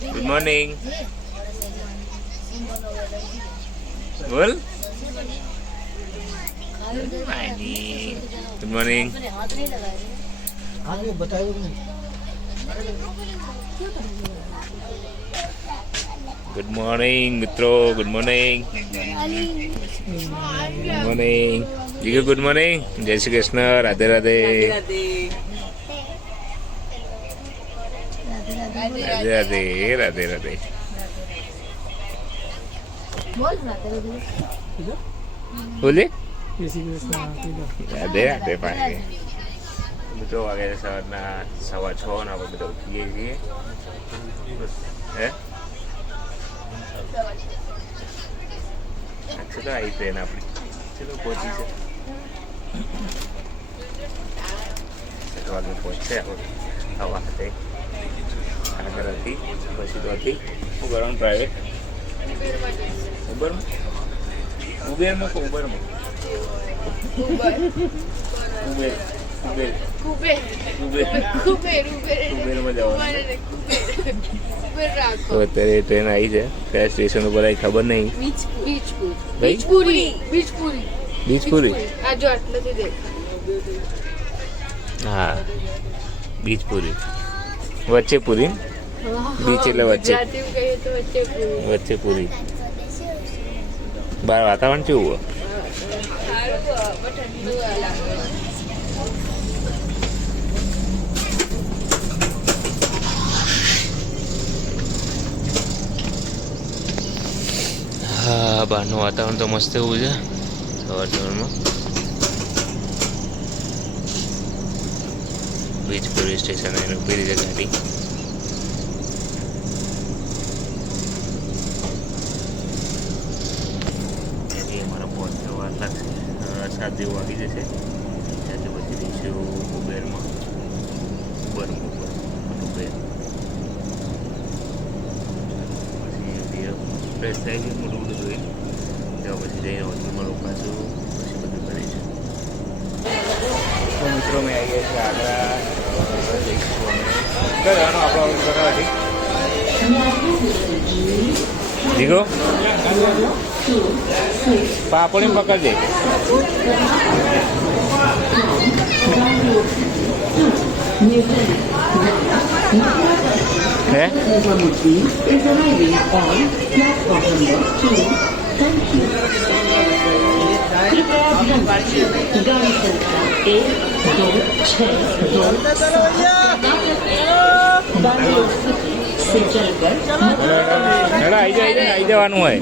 Good morning. બોલ. Good morning. Good morning મિત્રો. Good morning. Good morning. Jigu good morning. જય શ્રી કૃષ્ણ. રાધે રાધે. રાધે રાધે. રાધે રાધે. બોલે રાધે રાધે. પાસે મિત્રો વાગે સવારના 6:15 ને આપણે બધા ઉઠીએ છીએ. હે ચલો આવી ટ્રેન આપણી. ચલો પહોંચી છે 7 વાગે પહોંચશે આપણે. હવા hatte આગળ હતી પછી તો હતી હું કરવાનું પ્રાઇવેટ ઉબરમાં. ઉબેરમાં કે ઉબરમાં? ઉબેરમાં જવાનું. તો અત્યારે ટ્રેન આવી છે. કયા સ્ટેશન ઉપર આવી ખબર નહીં. બીજપુરી. હા બીજપુરી. વચ્ચે પૂરી. બીચ એટલે વચ્ચે. વચ્ચે પૂરી. બહાર વાતાવરણ કેવું? હા બહારનું વાતાવરણ તો મસ્ત એવું છે સવારમાં. બીજપુરી સ્ટેશન એને ઉભી રીતે ગાડી. અમારા પહોંચતા વાર લાગશે. 7 જેવું વાગી જશે. ત્યાંથી પછી જઈશું ઉબેરમાં. ઉબેર ફ્રેશ થાય છે મોટું મોટું જોઈ ત્યાં પછી જઈને હોસ્પિટલમાં રોકાશું. પછી બધું કરીશું. તો મિત્રો મેં આવી ગયા છે આગ્રા. જઈશું અમે કઈ જવાનું આપણો બતાવવાથી દીકો પાપડી પકડજે. હે આવી જવાનું હોય.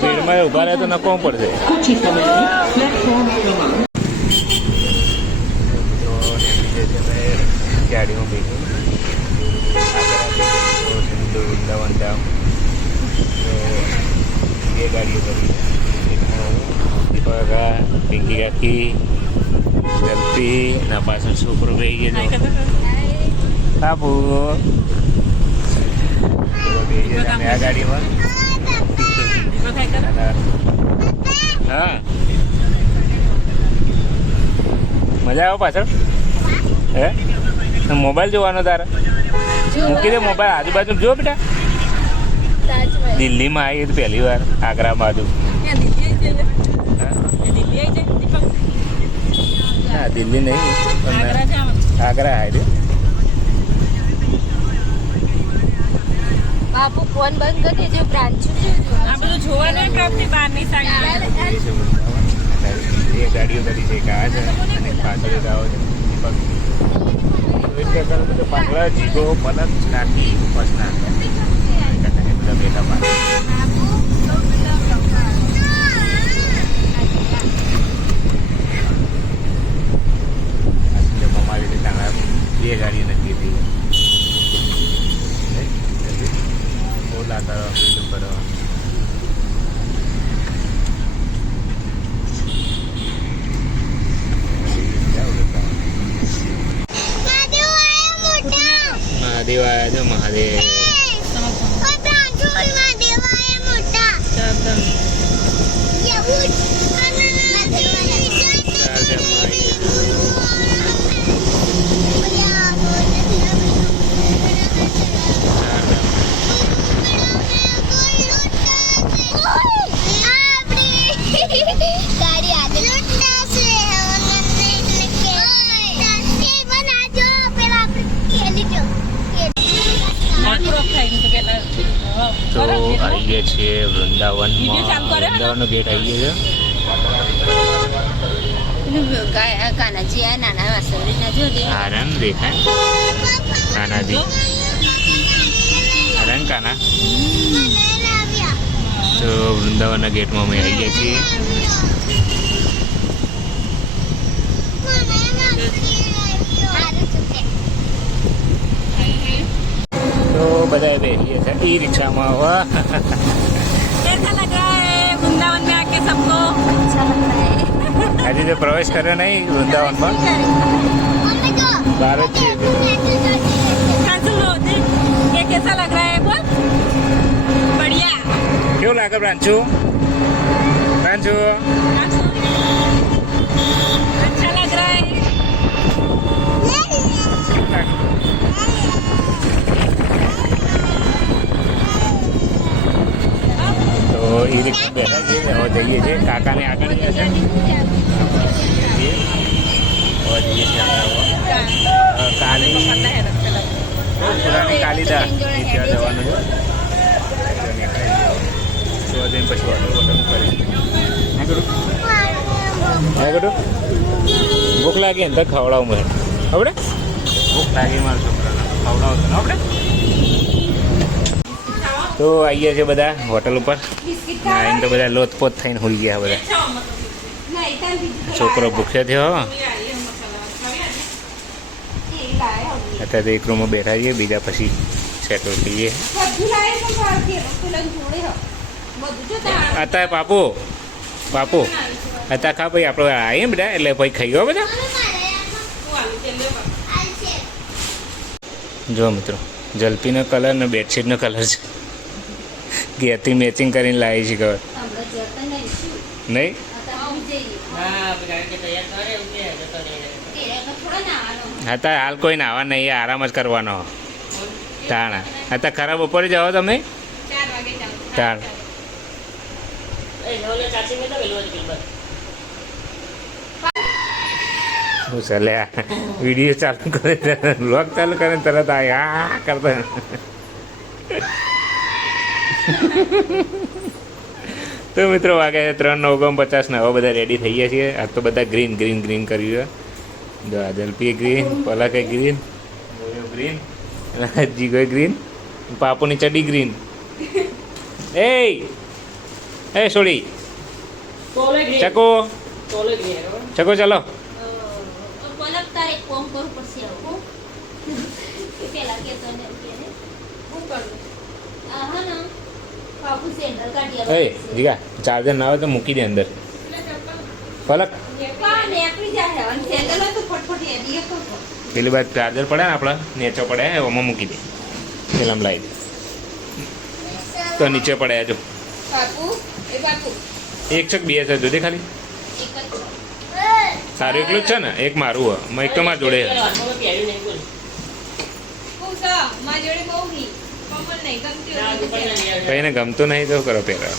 ભીડમાં ઉભા રહે તો નકો પડશે. ગાડીમાં બેસી વૃંદાવન ધામ. તો 2 ગાડીઓ કરી. દીપકા પિંકી કાકી જલ્પી ના પાછળ છોકરો બેસી ગયો. બાપુ આ ગાડીમાં. હા મજા આવે પાછળ. હે મોબાઈલ જોવાનો તારે? મૂકી દે મોબાઈલ. આજુબાજુ જો બેટા. દિલ્હીમાં આવી તો પહેલી વાર. આગ્રા બાજુ. હા દિલ્હી નહીં આગ્રા હાઈડે. બાપુ ફોન બંધ કરી દેજો. બ્રાન્ચ આ બધું જોવાનું ટ્રકની બહારની સાઈડ. 2 ગાડીઓ કરી છે. એક આ છે અને પાછળ એક આવો છે. પાછળ જીગો પલક નાખી બસના બધા બેઠા પાછળ. અમારી રીતે 2 ગાડીઓ નક્કી થઈ. ઓલા કરો પેલું કરો. મહાદેવ આવ્યા છે. મહાદેવ ગયા છીએ વૃંદાવનમાં. વિડીયો ચાલુ કર્યો ને? વૃંદાવનનો ગેટ આવી ગયો કાનાજી આ નાના વાસવડીના જો દે. છે. આનંદ દેખાય કાનાજી. આનંદ કાના. તો વૃંદાવનના ગેટમાં અમે આવી ગયા છીએ. તો બધા બેઠીએ છે ઈ રિક્ષામાં. વાહ, कैसा लग रहा है वृंदावन में आके सबको? अच्छा लग रहा है. આજે તો પ્રવેશ કર્યો નહીં વૃંદાવનમાં. બહાર જ છીએ. काजू ये कैसा लग रहा है बोल? बढ़िया. કેવું લાગે પ્રાંશુ? પ્રાંશુ अच्छा लग रहा है. તો એ રિક્ષા બેઠા છીએ. હવે જઈએ છીએ કાકાને આગળ ગયા છે. હવે જઈએ છીએ કાલી પુરાણી કાલિદા ત્યાં જવાનું છે. તો જઈને પછી ઓટો કરી ભૂખ લાગી ને તો ખવડાવું મને. આપણે ભૂખ લાગી મારા છોકરાને ખવડાવું તને આપણે. તો આવી ગયા છે બધા હોટલ ઉપર. આવીને તો બધા લોથપોથ થઈને હોઈ ગયા બધા. છોકરો ભૂખ્યો થયો. અત્યારે એક રૂમમાં બેઠા છીએ, બીજા પછી સેટલ થઈએ. અત્યારે પાપુ અત્યારે ખા ભાઈ આપણે આવીએ બધા એટલે ભાઈ ખાઈ ગયો બધા. જો મિત્રો જલ્પીનો કલર ને બેડશીટનો કલર છે. ઘેરથી મેચિંગ કરીને લાવી છે ખબર નહીં. અત્યારે હાલ કોઈ નાવા નહીં, આરામ જ કરવાનો. તાણા અત્યારે ખરાબ બપોરે જાઓ તમે તાણ. હું ચાલે વિડીયો ચાલુ કરે બ્લોગ ચાલુ કરે તરત આ કરતા. તો મિત્રો વાગે છે 3:49 ને હવે બધા રેડી થઈ ગયા છીએ. આજ તો બધા ગ્રીન ગ્રીન ગ્રીન કર્યું છે. જો આ જલ્પીએ ગ્રીન, પલકે ગ્રીન, ગ્રીન, જીગોય ગ્રીન, પાપુની ચડી ગ્રીન. એ સોડી ચકો ચકો ચાલો. એ જીગા ચાર્જર ના આવે તો મૂકી દે અંદર. પલક પેલી બાદ ચાર્જર પડે ને આપણા નીચે પડે એમાં મૂકી દે. પેલામાં લાવી દે તો નીચે પડે. જો એક છે બે છે જોજે ખાલી. સારું એકલું જ છે ને? એક મારું હ એક તો મારા જોડે. કઈને ગમતું નહીં તો કરો પહેરા.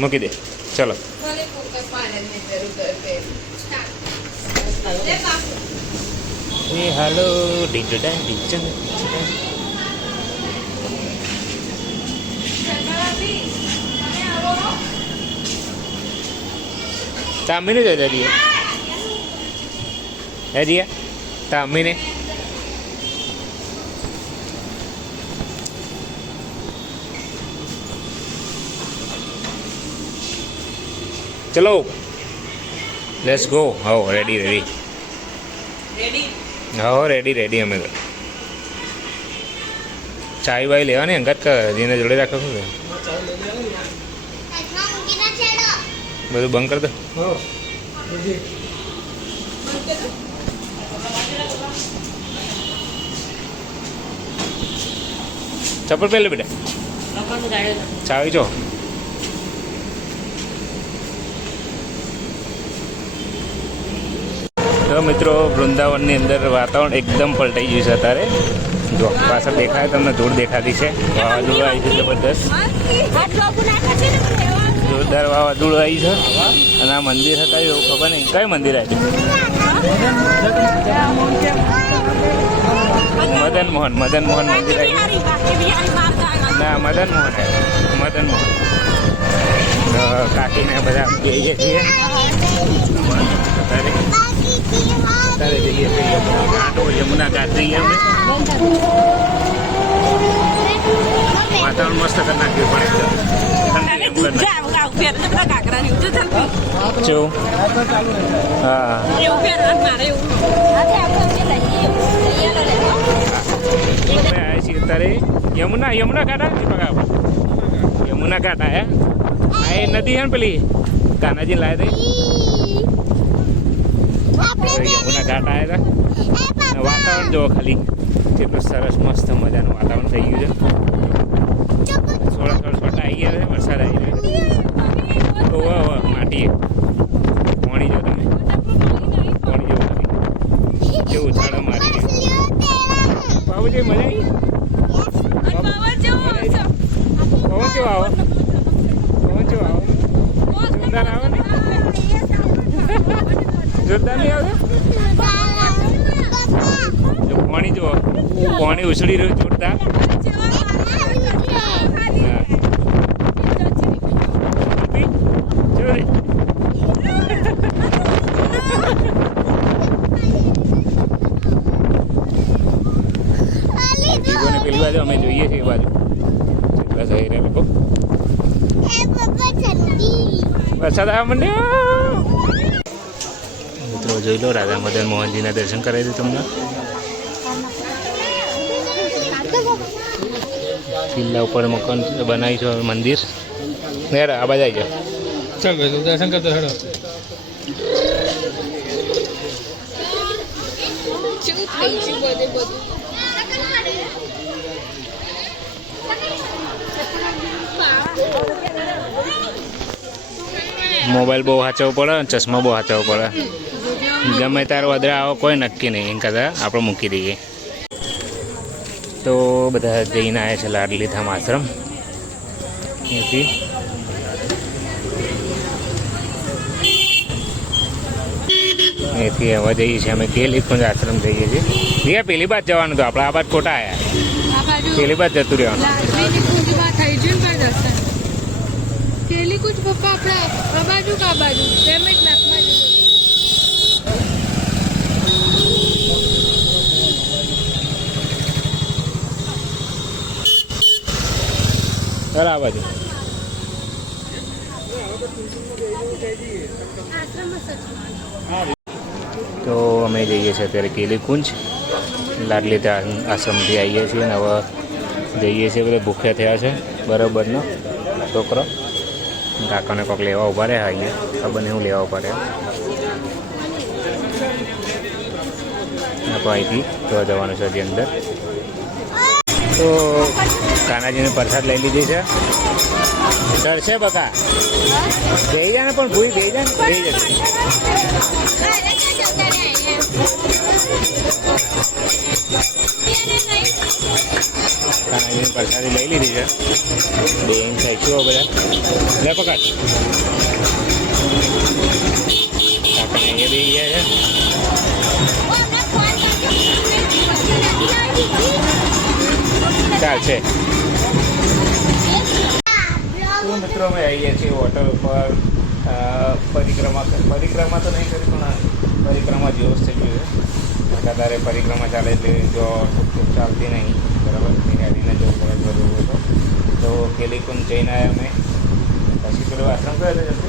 મૂકી દે ચલો. એ હાલો ડીજડા ડીજન તામીને જોઈ દઈએ. હે જીયા તામીને ચલો લેટ્સ ગો. હો રેડી રેડી હો રેડી અમે તો. ચાય વાય લેવાની અંગત જેને જોડે રાખો શું બધું બંધ કરી દો. ચપ્પલ પહેલે બેટા ચાવી જો. તો મિત્રો વૃંદાવનની અંદર વાતાવરણ એકદમ પલટાઈ ગયું છે અત્યારે. જો પાછળ દેખાય તમને ધૂળ દેખાતી છે. વાવાઝોડું આવી છે જબરદસ્ત, જોરદાર વાવાઝોડું આવી છે. અને આ મંદિર હતા એવું ખબર નહીં કઈ મંદિર આવ્યું. મદન મોહન મંદિર આવ્યું. ના મદન મોહન મદન મોહન કાકીને બધા જઈએ છીએ અત્યારે જઈએ છીએ ઘાટો યમુના ઘાટ જઈએ અમે વાતાવરણ મસ્ત કરી નાખ્યું પણ હા અત્યારે યમુના ઘાટા યમુના ઘાટ આયા આ એ નદી હે ને પેલી કાનાજી લાય દે યમુના ઘાટ આવ્યા હતા વાતાવરણ જોવો ખાલી કેટલું સરસ મસ્ત મજાનું વાતાવરણ થઈ ગયું છે થોડા છોટા આવી ગયા છે વરસાદ આવી ગયો ઓહ માટી પાણી જો તમે પાણી જો ખાલી કેવું છાડા મારી બાબુજી મજા આવી પવન કેવો આવો જોરદાર આવે ને જોરદાર નહીં આવે જો પાણી જો પાણી ઉછળી રહ્યું જોરદાર પેલી બાજુ અમે જોઈએ છીએ એ બાજુ કેટલા સહી રહ્યા લોકો વરસાદ આવવા માંડ્યો મિત્રો જોઈ લો રાધા મદન મોહનજીના દર્શન કરાવી દઉં તમને કિલ્લા ઉપર મકાન બનાવી છે મંદિર ને આ બાજુ આવી જાઓ ચાલ ભાઈ દર્શન કરતો હેડો મોબાઈલ બહુ સાચવવો પડે ચશ્મા બહુ સાચવવો પડે ગમે તારો વધરા આવો કોઈ નક્કી નહીં એમ કરતાં આપણે મૂકી દઈએ તો બધા જઈને આવ્યા છે લાડલી ધામ આશ્રમ અહીંથી અહીંથી હવે જઈએ છીએ અમે કેલી કુંજ આશ્રમ જઈએ છીએ રિયા પેલી બાદ જવાનું તો આપણે આ બાદ ખોટા આવ્યા પેલી બાદ જતું રહેવાનું કેલી કુછ પપ્પા આપણા આ બાજુ કા બાજુ પેમેન્ટ નાખવા બરાબર આ બાજુ તો અમે જઈએ છીએ અત્યારે કેલી કુંજ લાડલી આશ્રમથી આવીએ છીએ ને હવે જઈએ છીએ બધા ભૂખ્યા થયા છે બરાબરનો છોકરો કાકાને કોઈક લેવા ઉભા રહ્યા અહીંયા ખબર નહીં હું લેવા ઉભા રહ્યા આપણે અહીંથી તો જવાનું છે હજી અંદર તો કાનાજીને પ્રસાદ લઈ લીધી છે ડર છે બકા જઈ જાય ને પણ ભૂઈ જઈ જાય ને જઈ જશે કાનાજીની પ્રસાદી લઈ લીધી છે બેન ખાઈશું બધા લે પકડ કાકાને અહીંયા બી ગયા છે ચાલશે તો મિત્રો અમે આવીએ છીએ હોટલ ઉપર પરિક્રમા તો નહીં કરી પણ પરિક્રમા જેવો જ થઈ ગયું છે અત્યારે પરિક્રમા ચાલે એટલે જો ચાલતી નહીં બરાબર નિહાળીને જવું પડે બધું હતો તો કેલીકુંજ જઈને આવ્યા અમે પછી પેલો આશ્રમ કયો હતો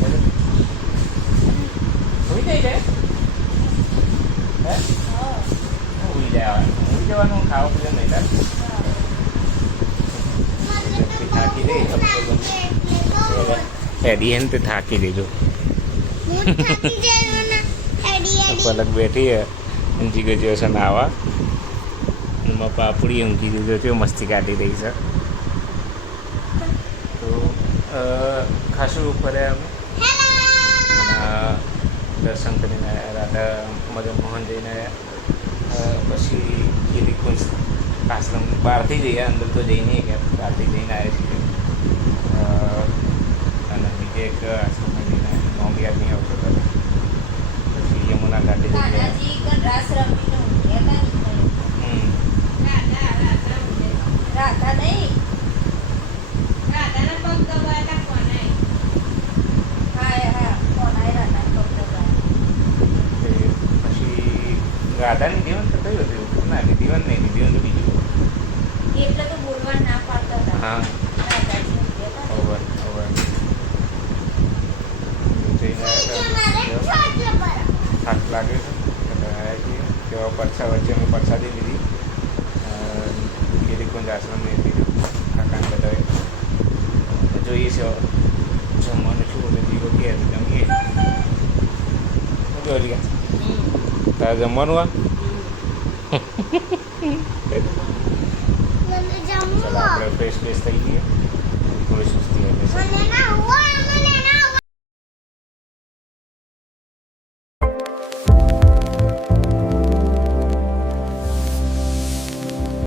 જલ્દી હોઈ જાય હે હોઈ જવાનું ખાવા પીવાનું નહીં લાગે થાકી દે હેડી હે ને તે થાકી દેજો પલક બેઠી હે જીગો જો છે નાવા એમાં પાપડી ઊંઘી દીધો છે મસ્તી કાઢી રહી છે તો ખાસું ઉપર અમે દર્શન કરીને રાધા મદન મોહન જઈને પછી કેલીકુંજ આશ્રમ બહારથી જઈએ અંદર તો જઈ નહીં ગયા બહારથી જઈને આવ્યા છીએ અને બીજે એક આશ્રમમાં જઈને નોમ યાદ નહીં આવતો પછી યમુના ઘાટે જઈએ રાધા નહીં. રાધાના પગ દબાયા તા કોને? હા કોનાય રાધા પગ દબાયા. પછી રાધાની દીવન તો કયું હતું? ના દીવન નહીં, દીવન તો બીજું. એટલે તો બોલવા ના પાડતા હતા. હા રાધાજી કહેતા હતા. ઓવર જઈને થાક લાગે છે એટલે આવ્યા છીએ તેવા પરસા વચ્ચે અમે પરસાદી લીધી ગિરિકુંજ આશ્રમની હતી કાકાને બધાએ જોઈએ છે જમવાનું શું બોલે દીવો કે જમીએ શું કહ્યું તારે જમવાનું આ ચાલો આપણે ફ્રેશ થઈ ગઈએ થોડી સુસ્તી હતી